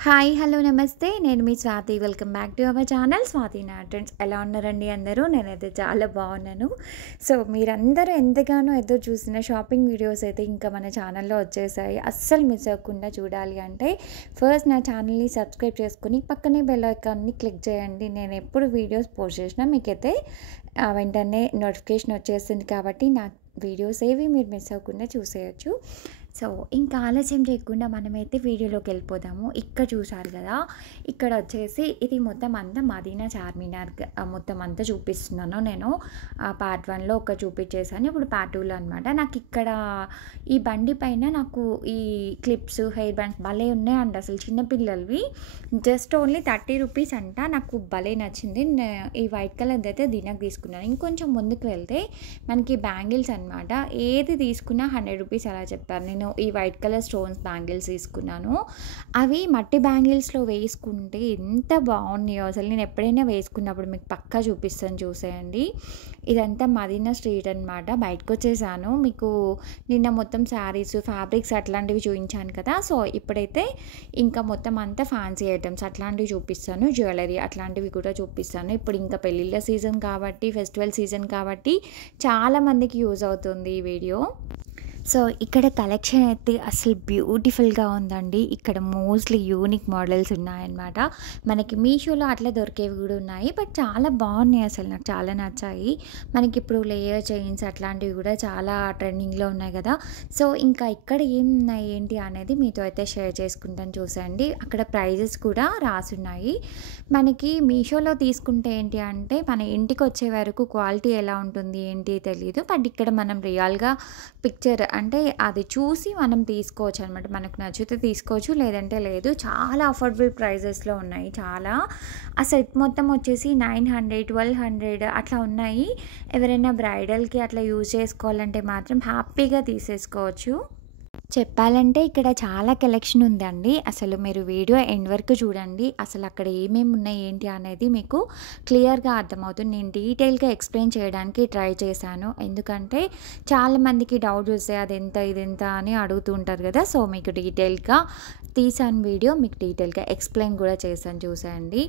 Hi! Hello! నమస్తే. నేను మీ Swathi. Welcome back to our channel Swathi నా ట్రెండ్స్. ఎలా ఉన్నారండి అందరూ? నేనైతే చాలా బాగున్నాను. సో, మీరందరూ ఎంతగానో ఎదురు చూసిన షాపింగ్ వీడియోస్ అయితే ఇంకా మన ఛానల్‌లో వచ్చేసాయి. అస్సలు మిస్ అవ్వకుండా చూడాలి అంటే ఫస్ట్ నా ఛానల్‌ని సబ్స్క్రైబ్ చేసుకొని పక్కనే బెల్ ఐకాన్‌ని క్లిక్ చేయండి. నేను ఎప్పుడు వీడియోస్ పోస్ట్ చేసినా మీకైతే వెంటనే నోటిఫికేషన్ వచ్చేస్తుంది కాబట్టి నా వీడియోస్ ఏవి మీరు మిస్ అవ్వకుండా చూసేయొచ్చు. సో, ఇంకా ఆలస్యం చేయకుండా మనమైతే వీడియోలోకి వెళ్ళిపోదాము. ఇక్కడ చూసారు కదా! ఇక్కడ వచ్చేసి ఇది మొత్తం అంతా మదీనా చార్మినార్ మొత్తం అంతా చూపిస్తున్నాను నేను. పార్ట్ 1లో ఒక చూపించేసాను. ఇప్పుడు పార్ట్ 2లో అనమాట. నాకు ఇక్కడ ఈ బండి పైన నాకు ఈ క్లిప్స్, హెయిర్ బ్యాండ్స్ భలే ఉన్నాయండి అసలు చిన్నపిల్లలవి. జస్ట్ ఓన్లీ 30 రూపీస్ అంట. నాకు భలే నచ్చింది. ఈ వైట్ కలర్ది అయితే దీనికి తీసుకున్నాను. ఇంకొంచెం ముందుకు వెళ్తే మనకి బ్యాంగిల్స్ అనమాట. ఏది తీసుకున్నా 100 రూపీస్ అలా చెప్పారు. నేను ఈ వైట్ కలర్ స్టోన్స్ బ్యాంగిల్స్ తీసుకున్నాను. అవి మట్టి బ్యాంగిల్స్లో వేసుకుంటే ఎంత బాగున్నాయో అసలు. నేను ఎప్పుడైనా వేసుకున్నప్పుడు మీకు పక్కా చూపిస్తాను, చూసేయండి. ఇదంతా మదీనా స్ట్రీట్ అనమాట. బయటకు వచ్చేసాను. మీకు నిన్న మొత్తం శారీస్, ఫ్యాబ్రిక్స్ అట్లాంటివి చూపించాను కదా. సో, ఇప్పుడైతే ఇంకా మొత్తం అంతా ఫ్యాన్సీ ఐటమ్స్ అట్లాంటివి చూపిస్తాను. జ్యువెలరీ అట్లాంటివి కూడా చూపిస్తాను. ఇప్పుడు ఇంకా పెళ్ళిళ్ళ సీజన్ కాబట్టి, ఫెస్టివల్ సీజన్ కాబట్టి చాలామందికి యూజ్ అవుతుంది ఈ వీడియో. సో, ఇక్కడ కలెక్షన్ అయితే అసలు బ్యూటిఫుల్‌గా ఉందండి. ఇక్కడ మోస్ట్‌లీ యూనిక్ మోడల్స్ ఉన్నాయన్నమాట. మనకి మీషోలో అట్లా దొరికేవి కూడా ఉన్నాయి. బట్ చాలా బాగున్నాయి అసలు. నాకు చాలా నచ్చాయి. మనకిప్పుడు లేయర్ చైన్స్ అట్లాంటివి కూడా చాలా ట్రెండింగ్‌లో ఉన్నాయి కదా. సో, ఇంకా ఇక్కడ ఏమున్నాయి ఏంటి అనేది మీతో అయితే షేర్ చేసుకుంటాను, చూసేయండి. అక్కడ ప్రైజెస్ కూడా రాసున్నాయి. మనకి మీషోలో తీసుకుంటే ఏంటి అంటే మన ఇంటికి వచ్చే వరకు క్వాలిటీ ఎలా ఉంటుంది ఏంటి తెలీదు. బట్ ఇక్కడ మనం రియల్‌గా పిక్చర్ అంటే అది చూసి మనం తీసుకోవచ్చు అనమాట. మనకు నచ్చితే తీసుకోవచ్చు, లేదంటే లేదు. చాలా అఫోర్డబుల్ ప్రైజెస్లో ఉన్నాయి. చాలా ఆ సెట్ మొత్తం వచ్చేసి 900, 1200 అట్లా ఉన్నాయి. ఎవరైనా బ్రైడల్కి అట్లా యూజ్ చేసుకోవాలంటే మాత్రం హ్యాపీగా తీసేసుకోవచ్చు. చెప్పాలంటే ఇక్కడ చాలా కలెక్షన్ ఉందండి. అసలు మీరు వీడియో ఎండ్ వరకు చూడండి. అసలు అక్కడ ఏమేమి ఉన్నాయి ఏంటి అనేది మీకు క్లియర్గా అర్థమవుతుంది. నేను డీటెయిల్గా ఎక్స్ప్లెయిన్ చేయడానికి ట్రై చేశాను. ఎందుకంటే చాలామందికి డౌట్ వస్తే అదెంత ఇదెంత అని అడుగుతూ ఉంటారు కదా. సో, మీకు డీటెయిల్గా తీసాను వీడియో, మీకు డీటెయిల్గా ఎక్స్ప్లెయిన్ కూడా చేశాను, చూసేయండి.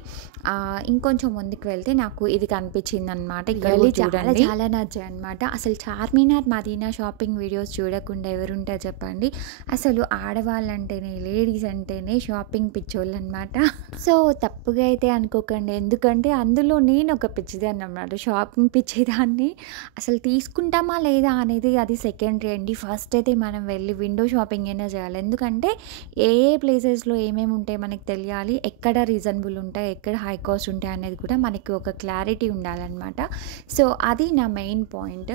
ఇంకొంచెం ముందుకు వెళ్తే నాకు ఇది కనిపించింది అనమాట. ఇక్కడ చాలా చాలా నచ్చాయి అనమాట. అసలు చార్మినార్ మదీనా షాపింగ్ వీడియోస్ చూడకుండా ఎవరుంటారు చెప్పండి. అసలు ఆడవాళ్ళంటేనే, లేడీస్ అంటేనే షాపింగ్ పిచ్చోళ్ళు అనమాట. సో, తప్పుగా అయితే అనుకోకండి. ఎందుకంటే అందులో నేను ఒక పిచ్చిదాన్ని అనమాట. షాపింగ్ పిచ్చిదాన్ని. అసలు తీసుకుంటామా లేదా అనేది అది సెకండరీ అండి. ఫస్ట్ అయితే మనం వెళ్ళి విండో షాపింగ్ అయినా చేయాలి. ఎందుకంటే ఏ ప్లేసెస్లో ఏమేమి ఉంటాయి మనకి తెలియాలి. ఎక్కడ రీజనబుల్ ఉంటాయి, ఎక్కడ హై కాస్ట్ ఉంటాయి అనేది కూడా మనకి ఒక క్లారిటీ ఉండాలన్నమాట. సో, అది నా మెయిన్ పాయింట్.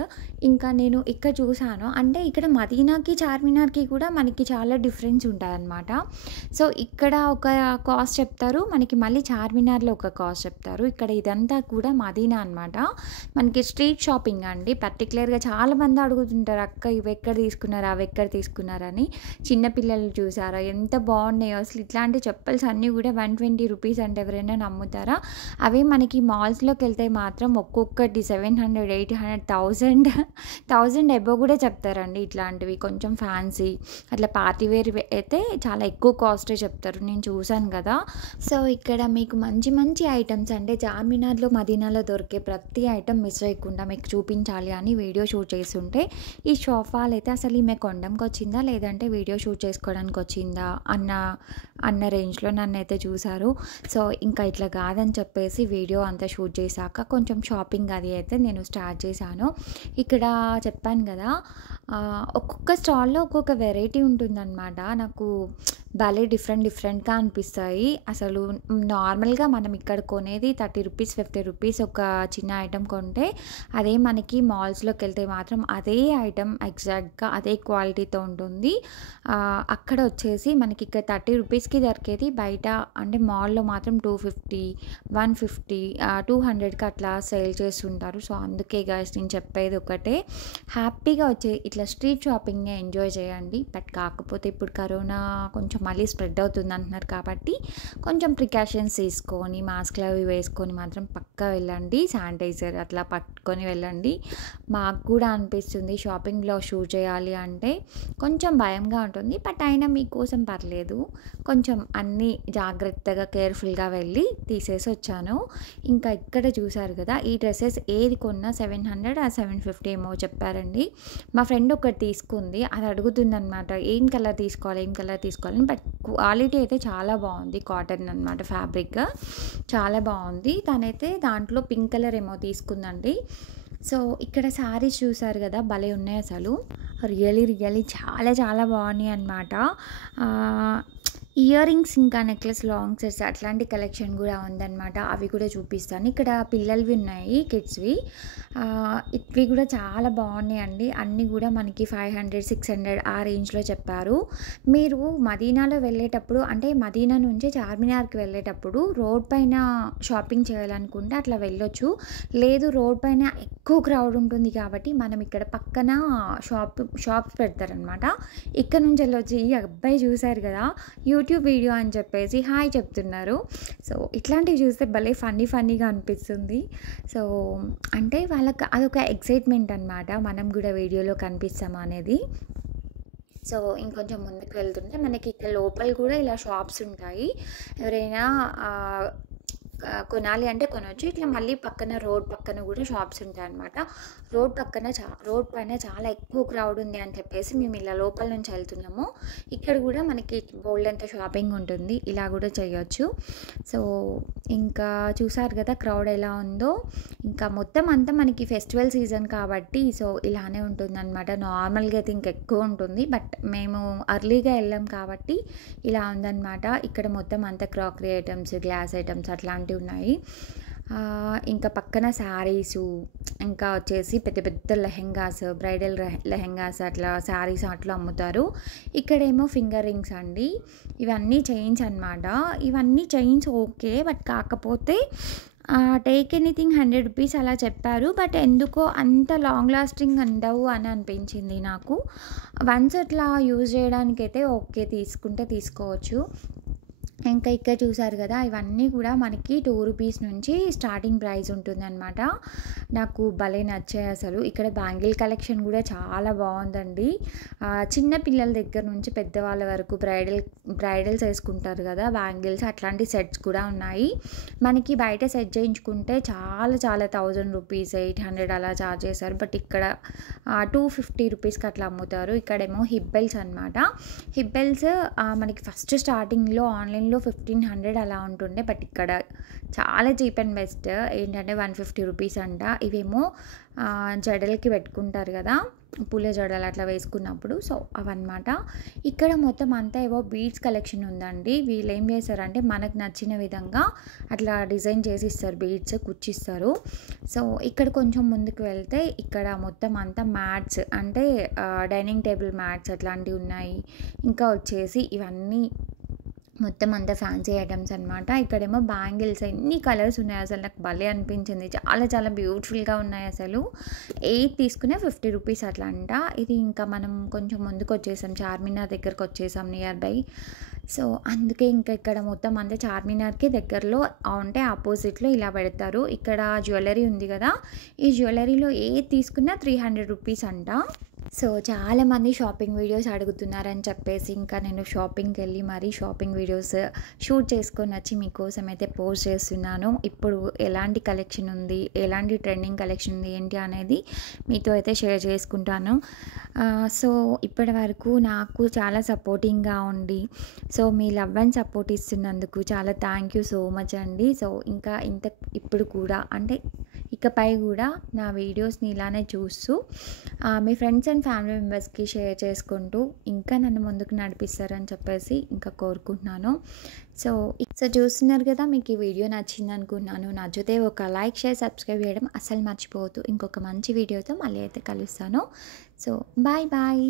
ఇంకా నేను ఇక్కడ చూసాను అంటే ఇక్కడ మదీనాకి చార్మినార్కి కూడా మనకి చాలా డిఫరెన్స్ ఉంటుందన్నమాట. సో, ఇక్కడ ఒక కాస్ట్ చెప్తారు, మనకి మళ్ళీ చార్మినార్లో ఒక కాస్ట్ చెప్తారు. ఇక్కడ ఇదంతా కూడా మదీనా అనమాట. మనకి స్ట్రీట్ షాపింగ్ అండి. పర్టికులర్గా చాలామంది అడుగుతుంటారు, అక్క ఇవి ఎక్కడ తీసుకున్నారా, అవి ఎక్కడ తీసుకున్నారని. చిన్నపిల్లలు చూసారా ఎంత బాగున్నాయో అసలు. ఇట్లాంటి చెప్పల్స్ అన్నీ కూడా 120 రూపీస్ అంటే ఎవరైనా నమ్ముతారా? అవే మనకి మాల్స్లోకి వెళ్తే మాత్రం ఒక్కొక్కటి 700, 800, 1000 అబోవ్ కూడా చెప్తారండి. ఇట్లాంటివి కొంచెం ఫ్యాన్సీ అట్లా పార్టీ వేర్ అయితే చాలా ఎక్కువ కాస్టే చెప్తారు. నేను చూశాను కదా. సో, ఇక్కడ మీకు మంచి మంచి ఐటమ్స్ అంటే చార్మినార్లో, మదీనాలో దొరికే ప్రతి ఐటమ్ మిస్ అయ్యకుండా మీకు చూపించాలి అని వీడియో షూట్ చేస్తుంటే ఈ షోఫాలు అయితే అసలు ఈమె కొండంకి వచ్చిందా లేదంటే వీడియో షూట్ చేసుకోవడానికి వచ్చిందా అన్న రేంజ్లో నన్నైతే చూశారు. సో, ఇంకా ఇట్లా కాదని చెప్పేసి వీడియో అంతా షూట్ చేశాక కొంచెం షాపింగ్ అది అయితే నేను స్టార్ట్ చేశాను. ఇక్కడ చెప్పాను కదా, ఒక్కొక్క స్టాల్లో ఒక్కొక్క వెరైటీ ఉంటుందన్నమాట. నాకు భలే డిఫరెంట్గా అనిపిస్తాయి. అసలు నార్మల్గా మనం ఇక్కడ కొనేది 30 రూపీస్, 50 రూపీస్ ఒక చిన్న ఐటెం కొంటే, అదే మనకి మాల్స్లోకి వెళ్తే మాత్రం అదే ఐటెం ఎగ్జాక్ట్గా అదే క్వాలిటీతో ఉంటుంది. అక్కడ వచ్చేసి మనకి ఇక్కడ 30 రూపీస్కి దొరికేది బయట అంటే మాల్లో మాత్రం 250, 150, 200కి అట్లా సేల్ చేస్తుంటారు. సో, అందుకే గైస్ నేను చెప్పేది ఒకటే, హ్యాపీగా ఇట్లా స్ట్రీట్ షాపింగ్‌ని ఎంజాయ్ చేయండి. బట్ కాకపోతే ఇప్పుడు కరోనా కొంచెం మళ్ళీ స్ప్రెడ్ అవుతుంది అంటున్నారు కాబట్టి కొంచెం ప్రికాషన్స్ తీసుకొని మాస్క్‌లు అవి వేసుకొని మాత్రం పక్కా వెళ్ళండి. శానిటైజర్ అట్లా పట్టుకొని వెళ్ళండి. మాకు కూడా అనిపిస్తుంది షాపింగ్‌లో షూట్ చేయాలి అంటే కొంచెం భయంగా ఉంటుంది. బట్ అయినా మీకోసం పర్లేదు. కొంచెం అన్నీ జాగ్రత్తగా కేర్‌ఫుల్‌గా వెళ్ళి తీసేసి వచ్చాను. ఇంకా ఇక్కడ చూసారు కదా! ఈ డ్రెసెస్ ఏది కొన్నా 700 ఆర్ 750 ఏమో చెప్పారండి. మా ఫ్రెండ్ ఒకటి తీసుకుంది. అది అడుగుతుందనమాట. ఏం కలర్ తీసుకోవాలి? ఏం కలర్ తీసుకోవాలి? బట్ క్వాలిటీ అయితే చాలా బాగుంది. కాటన్ అనమాట ఫ్యాబ్రిక్. చాలా బాగుంది. తనైతే దాంట్లో పింక్ కలర్ ఏమో తీసుకుందండి. సో, ఇక్కడ శారీస్ చూసారు కదా! భలే ఉన్నాయి అసలు. రియల్లీ చాలా చాలా బాగున్నాయి అనమాట. ఇయర్ రింగ్స్ ఇంకా నెక్లెస్ లాంగ్ సెట్స్ అట్లాంటి కలెక్షన్ కూడా ఉందన్నమాట. అవి కూడా చూపిస్తాను. ఇక్కడ పిల్లలవి ఉన్నాయి కిడ్స్‌వి. ఇవి కూడా చాలా బాగున్నాయండి. అన్నీ కూడా మనకి 500, 600 ఆ రేంజ్‌లో చెప్పారు. మీరు మదీనాలో వెళ్ళేటప్పుడు అంటే మదీనా నుంచి చార్మినార్‌కి వెళ్ళేటప్పుడు రోడ్ పైన షాపింగ్ చేయాలనుకుంటే అట్లా వెళ్ళొచ్చు. లేదు రోడ్ పైన ఎక్కువ క్రౌడ్ ఉంటుంది కాబట్టి మనం ఇక్కడ పక్కన షాప్స్ పెడతారనమాట. ఇక్కడ నుంచి వెళ్ళొచ్చు. ఈ అబ్బాయి చూసారు కదా! యూట్యూబ్ వీడియో అని చెప్పేసి హాయ్ చెప్తున్నారు. సో, ఇట్లాంటివి చూస్తే భలే ఫన్నీగా అనిపిస్తుంది. సో, అంటే వాళ్ళకి అదొక ఎక్సైట్మెంట్ అనమాట. మనం కూడా వీడియోలో కనిపిస్తామా అనేది. సో, ఇంకొంచెం ముందుకు వెళ్తుంటే మనకి ఇక్కడ లోపల కూడా ఇలా షాప్స్ ఉంటాయి. ఎవరైనా కొనాలి అంటే కొనొచ్చు. ఇట్లా మళ్ళీ పక్కన రోడ్ పక్కన కూడా షాప్స్ ఉంటాయన్నమాట. రోడ్ పైన చాలా ఎక్కువ క్రౌడ్ ఉంది అని చెప్పేసి మేము ఇలా లోపల నుంచి వెళ్తున్నాము. ఇక్కడ కూడా మనకి బోల్డంత షాపింగ్ ఉంటుంది. ఇలా కూడా చేయొచ్చు. సో, ఇంకా చూసారు కదా క్రౌడ్ ఎలా ఉందో. ఇంకా మొత్తం అంతా మనకి ఫెస్టివల్ సీజన్ కాబట్టి సో, ఇలానే ఉంటుందన్నమాట. నార్మల్‌గా అయితే ఇంకెక్కువ ఉంటుంది. బట్ మేము అర్లీగా వెళ్ళాం కాబట్టి ఇలా ఉందన్నమాట. ఇక్కడ మొత్తం అంతా క్రాకరీ ఐటమ్స్, గ్లాస్ ఐటమ్స్ అట్లాంటివి ఉన్నాయి. ఇంకా పక్కన శారీసు, ఇంకా వచ్చేసి పెద్ద పెద్ద లెహెంగాస్, బ్రైడల్ లెహెంగాస్ అట్లా శారీస్ అట్లా అమ్ముతారు. ఇక్కడేమో ఫింగర్ రింగ్స్ అండి. ఇవన్నీ చైన్స్ అనమాట. ఇవన్నీ చైన్స్ ఓకే. బట్ కాకపోతే టేక్ ఎనీథింగ్ 100 రూపీస్ అలా చెప్పారు. బట్ ఎందుకో అంత లాంగ్ లాస్టింగ్ ఉండవు అని అనిపించింది నాకు. వన్స్ అట్లా యూజ్ చేయడానికైతే ఓకే, తీసుకుంటే తీసుకోవచ్చు. ఇంకా ఇక్కడ చూసారు కదా! ఇవన్నీ కూడా మనకి 2 రూపీస్ నుంచి స్టార్టింగ్ ప్రైస్ ఉంటుందన్నమాట. నాకు భలే నచ్చాయి అసలు. ఇక్కడ బ్యాంగిల్ కలెక్షన్ కూడా చాలా బాగుందండి. చిన్న పిల్లల దగ్గర నుంచి పెద్దవాళ్ళ వరకు బ్రైడల్స్ వేసుకుంటారు కదా బ్యాంగిల్స్, అట్లాంటి సెట్స్ కూడా ఉన్నాయి. మనకి బయట సెట్ చేయించుకుంటే చాలా 1000 రూపీస్, 800 అలా చార్జ్ చేశారు. బట్ ఇక్కడ 250 రూపీస్కి అట్లా అమ్ముతారు. ఇక్కడేమో హిబ్బెల్స్ అనమాట. హిబ్బెల్స్ మనకి ఫస్ట్ స్టార్టింగ్లో ఆన్లైన్లో 1500 అలా ఉంటుండే. బట్ ఇక్కడ చాలా చీప్ అండ్ బెస్ట్. ఏంటంటే 150 రూపీస్ అంట. ఇవేమో జడలకి పెట్టుకుంటారు కదా, పూల జడలు అట్లా వేసుకున్నప్పుడు. సో, అవన్నమాట. ఇక్కడ మొత్తం అంతా ఏవో బీడ్స్ కలెక్షన్ ఉందండి. వీళ్ళు ఏం చేశారంటే మనకు నచ్చిన విధంగా అట్లా డిజైన్ చేసి ఇస్తారు, బీడ్స్ కుచ్చిస్తారు. సో, ఇక్కడ కొంచెం ముందుకు వెళ్తే ఇక్కడ మొత్తం అంతా మ్యాట్స్ అంటే డైనింగ్ టేబుల్ మ్యాట్స్ అట్లాంటివి ఉన్నాయి. ఇంకా వచ్చేసి ఇవన్నీ మొత్తం అంతా ఫ్యాన్సీ ఐటమ్స్ అనమాట. ఇక్కడేమో బ్యాంగిల్స్ ఎన్ని కలర్స్ ఉన్నాయి అసలు. నాకు భలే అనిపించింది. చాలా బ్యూటిఫుల్గా ఉన్నాయి అసలు. 8 తీసుకునే 50 రూపీస్ అట్లా అంట. ఇది ఇంకా మనం కొంచెం ముందుకు వచ్చేసాం, చార్మినార్ దగ్గరకు వచ్చేసాం నియర్ బై. సో, అందుకే ఇంకా ఇక్కడ మొత్తం అంతా చార్మినార్కి దగ్గరలో అంటే ఆపోజిట్లో ఇలా పెడతారు. ఇక్కడ జ్యువెలరీ ఉంది కదా, ఈ జ్యువెలరీలో ఏది తీసుకున్నా 300 రూపీస్ అంట. సో, చాలామంది షాపింగ్ వీడియోస్ అడుగుతున్నారని చెప్పేసి ఇంకా నేను షాపింగ్కి వెళ్ళి మరీ షాపింగ్ వీడియోస్ షూట్ చేసుకొని వచ్చి మీకోసం అయితే పోస్ట్ చేస్తున్నాను. ఇప్పుడు ఎలాంటి కలెక్షన్ ఉంది, ఎలాంటి ట్రెండింగ్ కలెక్షన్ ఉంది ఏంటి అనేది మీతో అయితే షేర్ చేసుకుంటాను. సో, ఇప్పటి వరకు నాకు చాలా సపోర్టింగ్గా ఉండి సో మీ లవ్ అండ్ సపోర్ట్ ఇస్తున్నందుకు చాలా థ్యాంక్ యూ సో మచ్ అండి. సో, ఇంకా ఇప్పుడు కూడా అంటే ఇకపై కూడా నా వీడియోస్ని ఇలానే చూస్తూ మీ ఫ్రెండ్స్ అండ్ ఫ్యామిలీ మెంబర్స్కి షేర్ చేసుకుంటూ ఇంకా నన్ను ముందుకు నడిపిస్తారని చెప్పేసి ఇంకా కోరుకుంటున్నాను. సో చూస్తున్నారు కదా, మీకు ఈ వీడియో నచ్చింది అనుకున్నాను. నచ్చితే ఒక లైక్, షేర్, సబ్స్క్రైబ్ చేయడం అస్సలు మర్చిపోవద్దు. ఇంకొక మంచి వీడియోతో మళ్ళీ అయితే కలుస్తాను. So bye.